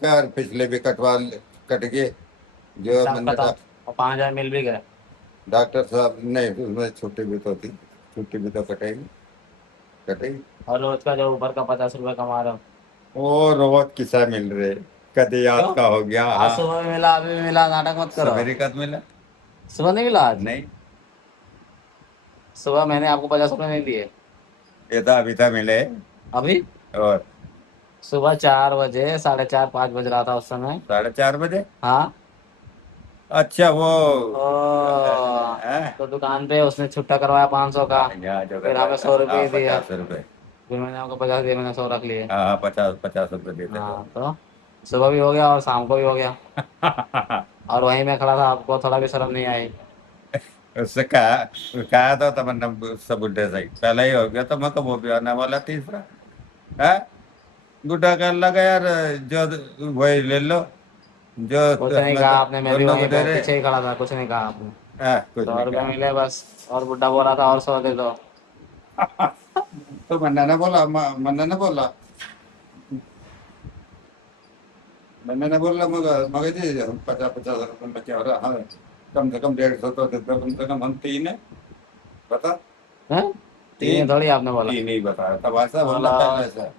कर पिछले भी कट गए। जो हिसाब मैंने खत्म। और 5,000 मिल भी गए। डॉक्टर साहब नहीं, उसमें छुट्टी भी तो थी, छुट्टी भी तो कटेगी, कटेगी। और रोज का जो ऊपर का 50 रुपये कमा रहे हो। वो रोज किसा मिल रहे, कभी क्यों? आज का हो गया आज हाँ। सुबह भी मिला, अभी भी मिला, नाटक मत करो। सवेरे कद मिला। सुबह नहीं मिला आज? नहीं, सुबह मैंने आपको 50 रुपये नहीं दिए। ये तो अभी तो मिले। अभी और सुबह 4 बजे, 4:30 5 बज रहा था उस समय। 4:30 बजे। हाँ। अच्छा वो ओ, है। तो दुकान पे उसने छुट्टा करवाया 500 का। यहाँ जो फिर करवाया हमें था 100 रुपये हाँ, ही दिए। 50 रुपए। फिर मैंने आपको 50 दिए, मैंने 100 रख लिए। हाँ हाँ, 50 50 रुपए देते हाँ तो सुबह भी हो गया और शाम को भी हो गया। हो। और वहीं मैं खड़ा था, आपको थोड़ा भी शर्म नहीं आई? उससे कहा तो तमन्ना, सब बुढ़े सही पहले ही हो गया तो मैं कब वो भी आने वाला तीसरा है। गुड्डा कर लगा यार, जो वही ले लो, जो कुछ नहीं हमें कहा आपने, मैं भी दोनों को वहीं दे पे रहे। पीछे ही खड़ा था, कुछ नहीं कहा आपने। कुछ नहीं 100 रुपये कहा। मिले बस। और बुड्ढा बोला था और 100 दे दो। तो मन्ना ने बोला, मन्ना ने बोला, मन्ना ने बोला मगर मगर जी 50 50 रुपये में क्या हो रहा, हाँ कम से कम 150 तो देते हो, कम से कम हम तीन है, बता। हैं? तीन ही तीन, थोड़ी आपने बोला। तीन ही बताया तब, ऐसा बोलना बोला, पहले ऐसा।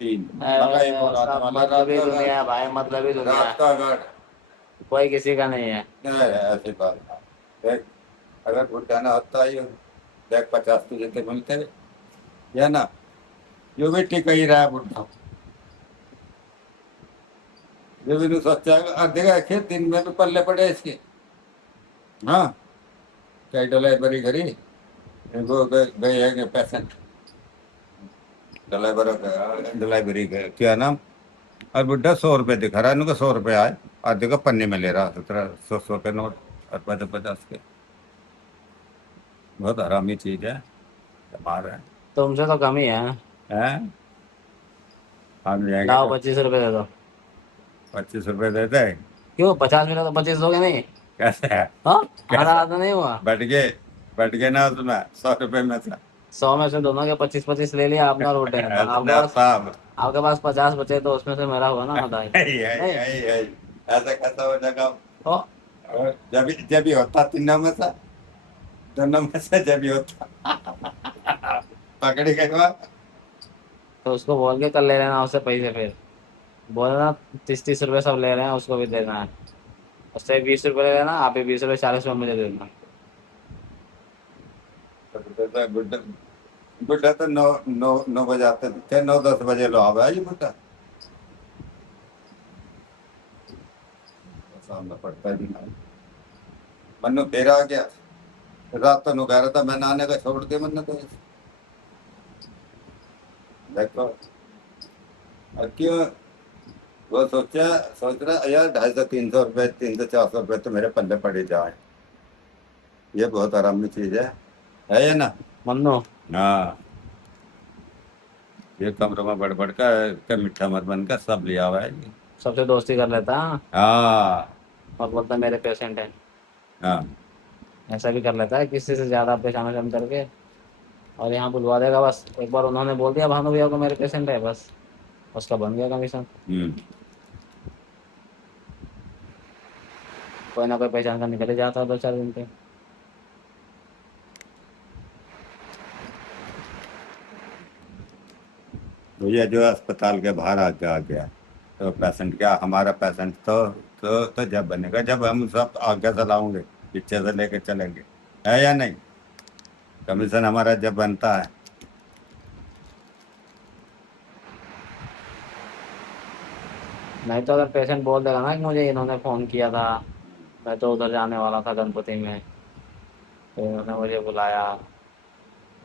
तीन मगर ही बोला था, सब वाला मतलबी दुनिया है भाई, मतलबी दुनिया रात है। का गढ़। कोई किसी का नहीं है। नहीं, ऐसी बात ना। देख, अगर भुट्टाना होता ही, देख 50 तुझे तो मिलते या ना, यो भी टिक ही रहा है बुढ़ा। ये भी नहीं सोचा और देखा खेत दिन में भी पल्ले पड़े इसके। हाँ, क्या डलाई बरी घरी, वो गए है कि पैसेंट, डलाई बरो डलाई बरी गए क्या नाम। और बुढ़ा 100 रुपये दिखा रहा है, इनको 100 रुपये आए, और देखो पन्नी में ले रहा 1700 के नोट और 50 50 के। बहुत हरामी चीज है, कमा रहे तुमसे तो कम ही है। हैं। हम जाएंगे लाओ तो 25 रुपये दे दो। 25 रुपये देते हैं। क्यों, 50 मिला तो 25 दोगे नहीं? कैसे है, हाँ। आधा कैसे आधा नहीं हुआ? बैठ गए ना उसमें 100 रुपये में से। 100 में से दोनों के 25 25 ले लिया आपने और बुड्ढे ने, तो आपके ऐसा पास, साहब। आपके पास 50 बचे, तो उसमें से मेरा हुआ ना आधा ही। यही यही नहीं। यही यही। ऐसा कैसा हो जाएगा। तो और जब भी होता तीनों में से, दोनों में से जब भी होता, पकड़ी गई बात। उसको बोल के कल ले लेना उससे पैसे फिर। बोलना 30 30 रुपये सब ले रहे हैं, उसको भी देना है। उससे 20 रुपये ले लेना, आप ही 20 रुपये 40 रुपये मुझे दे देना। बुढ़ा, बुढ़ा तो 9 9 9 बजे आते थे क्या, 9 10 बजे लो आवे ये बुढ़ा, सामने पड़ता है भी ना। मन्नू तेरा आ गया, रात तो नु कह रहा था मैं नहाने का छोड़ दिया मन्नू तो। देखो, और क्यों, वो सोच रहा यार 250 300 रुपये 300 400 रुपये तो मेरे पल्ले पड़े जाए, ये बहुत आरामी चीज है या ना। मन्नू हाँ, ये कमरों में बढ़ बढ़ का मीठा मत बनकर सब लिया हुआ है ये। सबसे दोस्ती कर लेता है हाँ और बोलता है मेरे पेशेंट है। हाँ। ऐसा भी कर लेता है किसी से ज्यादा परेशान करके। और यहाँ बुलवा देगा बस, एक बार उन्होंने बोल दिया भानु भैया को मेरे पेशेंट है, बस उसका बन गया कमीशन। हम्म। कोई ना कोई पहचान का निकल ही जाता है 2 4 दिन पे। भैया जो अस्पताल के बाहर आके आ गया, तो पेशेंट क्या, हमारा पेशेंट तो जब बनेगा जब हम सब आगे से लाऊंगे, पीछे से लेके चलेंगे, है या नहीं। कमीशन हमारा जब बनता है। नहीं तो अगर पेशेंट बोल देगा ना कि मुझे इन्होंने फोन किया था, मैं तो उधर जाने वाला था गणपति में, तो इन्होंने मुझे बुलाया,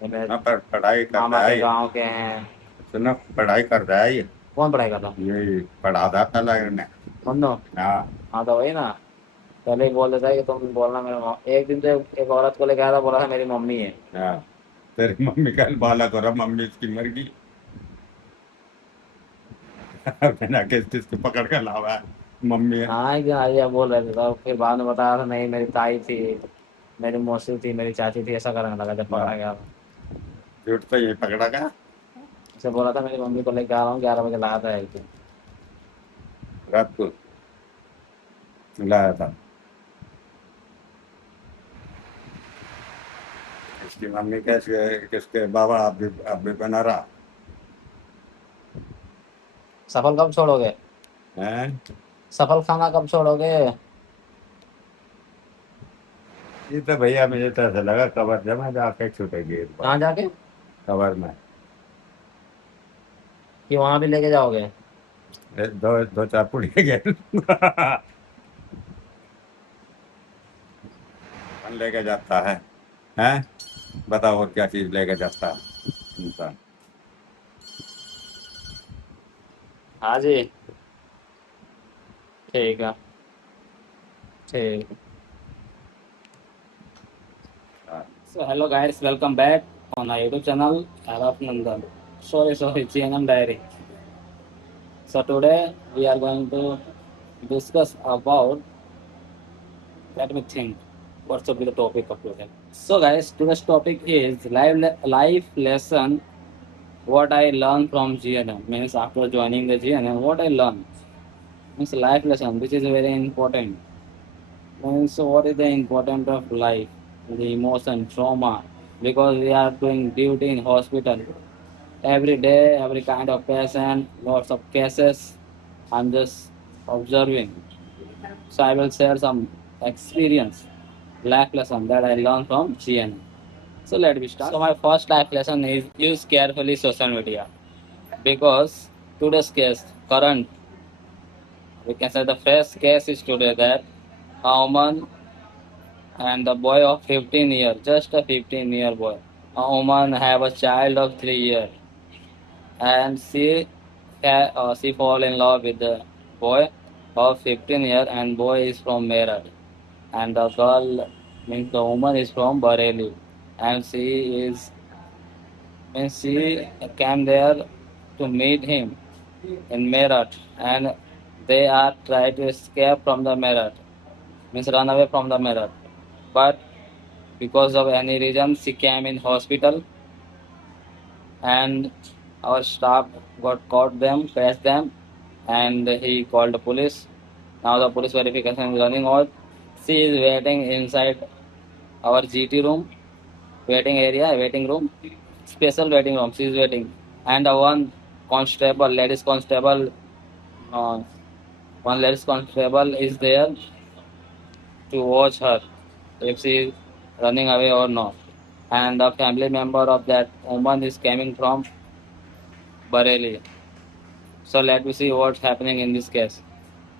ये मेरे हाँ, पर पढ़ाई कर मामा रहा के है ये। गांव के हैं। सुनो, पढ़ाई कर रहा है ये। कौन पढ़ाई कर रहा? ये पढ़ा था पहला इन्हें। मन्नू। हाँ हाँ तो वही ना, पहले ही बोल देता है कि तुम बोलना मेरे एक दिन तो एक औरत को लेके आया था, बोला था मेरी मम्मी है। हाँ। तेरी मम्मी का बालक हो रहा, मम्मी इसकी मर गई। बिना किस को पकड़ कर लावा है, मम्मी है। हाँ एक दिन आइए बोल रहे थे, तो फिर बाद में बताया था नहीं मेरी ताई थी, मेरी मौसी थी, मेरी चाची थी, ऐसा करने लगा जब हाँ, पकड़ा गया था। झूठ तो ये पकड़ा गया। उसे बोला था मेरी मम्मी को लेके आ रहा हूँ, 11 बजे लाया था एक दिन। रात को लाया था। इसकी मम्मी कैसे, किसके बाबा आप भी बना रहा सफल कब छोड़ोगे? है। सफल खाना कब छोड़ोगे? ये तो भैया मुझे तो ऐसा लगा कबर जमा जाके छूटेगी इस बार। कहाँ जाके? कबर में कि वहां भी लेके जाओगे? दो दो चार पुड़िया गए कौन लेके जाता है? हैं? बताओ और क्या चीज लेके जाता है इंसान? हाँ जी। ठीक है। ठीक। हाँ। So hello guys, welcome back on our YouTube channel, Araf Nandan. Sorry, GNM Diary. So today we are going to discuss about, let me think, what should be the topic of today. So guys, today's topic is life lesson. What I learned from GNM means after joining the GNM, what I learned means life lesson, which is very important. Means what is the importance of life, the emotion, trauma, because we are doing duty in hospital every day, every kind of patient, lots of cases. I'm just observing. So I will share some experience, life lesson that I learned from GN. So let me start. So my first life lesson is use carefully social media because today's case, current, we can say the first case is today that a woman and the boy of 15 years, just a 15-year boy. A woman have a child of 3 years, and she fall in love with the boy of 15 years, and boy is from Meerut, and the girl means the woman is from Bareilly, and she came there to meet him in Meerut, and they are trying to escape from the Meerut, means run away from the Meerut, but because of any reason she came in hospital, and our staff got caught them, catch them, and he called the police. Now the police verification is running on. She is waiting inside our GT room, waiting area, waiting room, special waiting room. She is waiting, and one constable, ladies constable, uh, one ladies constable is there to watch her if she is running away or not. And the family member of that woman is coming from Bareilly. So let me see what's happening in this case.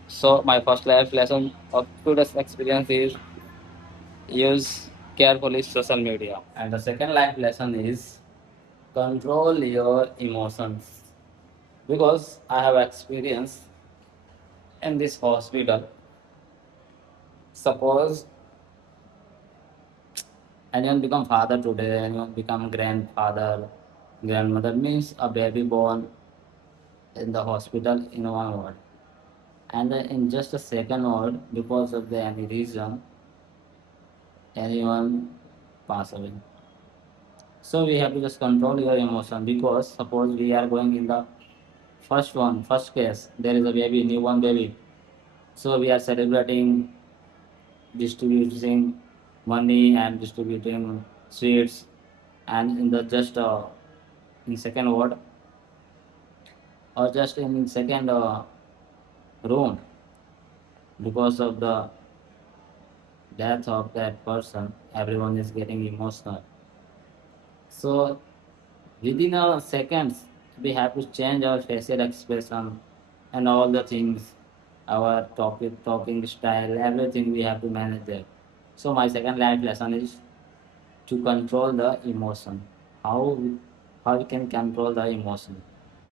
So my first life lesson of today's experience is use carefully social media. And the second life lesson is control your emotions. Because I have experience in this hospital. Suppose anyone become father today, anyone become grandfather, grandmother means a baby born in the hospital in one ward. And in just a second ward, because of the any reason, anyone pass away. So we have to just control your emotion because suppose we are going in the first one, first case, there is a baby, newborn baby. So we are celebrating, distributing money and distributing sweets, and in the just in second ward or just in second room, because of the death of that person, everyone is getting emotional. So within a seconds, we have to change our facial expression and all the things, our talking style, everything we have to manage that. So my second life lesson is to control the emotion. How we can control the emotion?